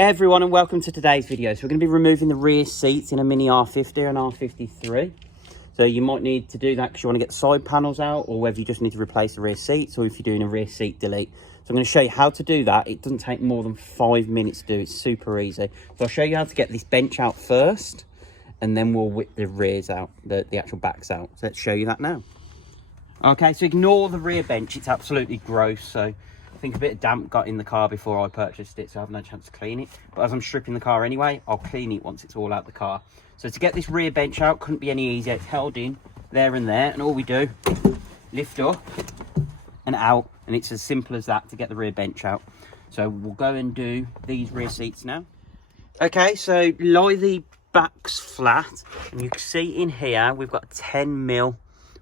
Hey everyone, and welcome to today's video. So we're going to be removing the rear seats in a Mini R50 and R53. So you might need to do that because you want to get the side panels out, or whether you just need to replace the rear seats, or if you're doing a rear seat delete. So I'm going to show you how to do that. It doesn't take more than 5 minutes to do. It's super easy. So I'll show you how to get this bench out first, and then we'll whip the rears out, the actual backs out. So let's show you that now. Okay, so ignore the rear bench. It's absolutely gross. So I think a bit of damp got in the car before I purchased it, so I haven't had a chance to clean it. But as I'm stripping the car anyway, I'll clean it once it's all out the car. So to get this rear bench out, couldn't be any easier. It's held in there and there, and all we do, lift up and out, and it's as simple as that to get the rear bench out. So we'll go and do these rear seats now. Okay, so lie the backs flat, and you can see in here we've got a 10mm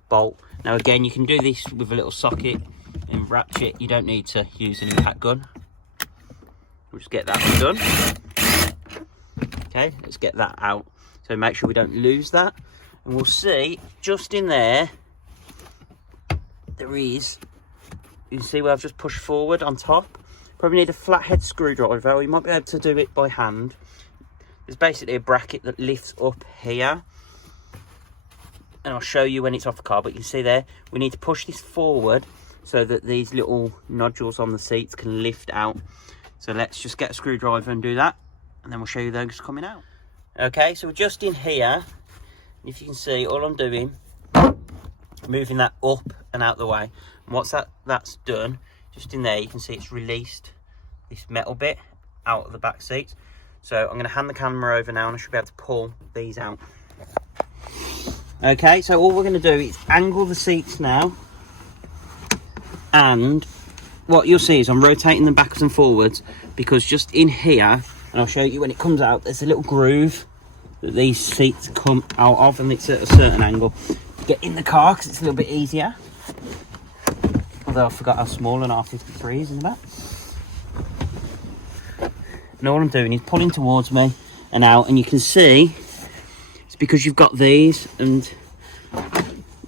bolt. Now again, you can do this with a little socket and ratchet. You don't need to use an impact gun. We'll just get that done. Okay, let's get that out. So make sure we don't lose that. And we'll see just in there, there is, you can see where I've just pushed forward on top. Probably need a flathead screwdriver, or you might be able to do it by hand. There's basically a bracket that lifts up here, and I'll show you when it's off the car, but you can see there, we need to push this forward so that these little nodules on the seats can lift out. So let's just get a screwdriver and do that, and then we'll show you those coming out. Okay, so we're just in here. If you can see, all I'm doing, moving that up and out the way. And once that's done, just in there, you can see it's released this metal bit out of the back seats. So I'm going to hand the camera over now, and I should be able to pull these out. Okay, so all we're going to do is angle the seats now, and what you'll see is I'm rotating them backwards and forwards, because just in here, and I'll show you when it comes out, there's a little groove that these seats come out of, and it's at a certain angle. Get in the car because it's a little bit easier, although I forgot how small an R53 is in the back. And all I'm doing is pulling towards me and out, and you can see it's because you've got these, and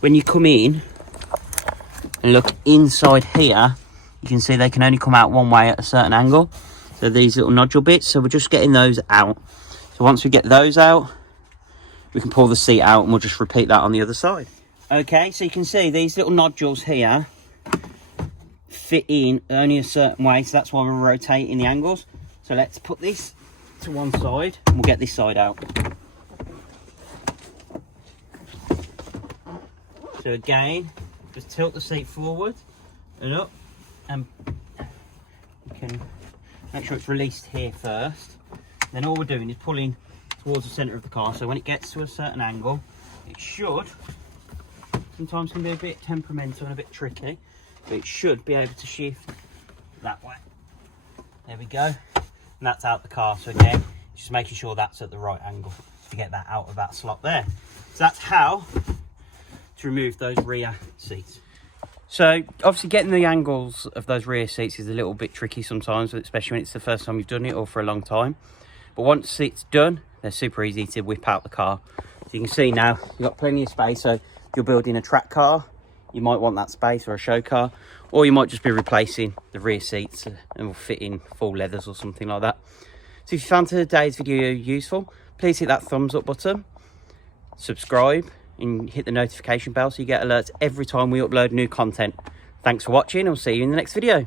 when you come in and look inside here, you can see they can only come out one way at a certain angle. So these little nodule bits, so we're just getting those out. So once we get those out, we can pull the seat out, and we'll just repeat that on the other side. Okay, so you can see these little nodules here fit in only a certain way, so that's why we're rotating the angles. So let's put this to one side, and we'll get this side out. So again, just tilt the seat forward and up, and you can make sure it's released here first. Then all we're doing is pulling towards the centre of the car, so when it gets to a certain angle, it should, sometimes can be a bit temperamental and a bit tricky, but it should be able to shift that way. There we go, and that's out the car. So again, just making sure that's at the right angle to get that out of that slot there. So that's how to remove those rear seats. So obviously getting the angles of those rear seats is a little bit tricky sometimes, especially when it's the first time you've done it or for a long time. But once it's done, they're super easy to whip out the car. So you can see now you've got plenty of space. So if you're building a track car, you might want that space, or a show car, or you might just be replacing the rear seats and will fit in full leathers or something like that. So if you found today's video useful, please hit that thumbs up button, subscribe, and hit the notification bell so you get alerts every time we upload new content. Thanks for watching. I'll see you in the next video.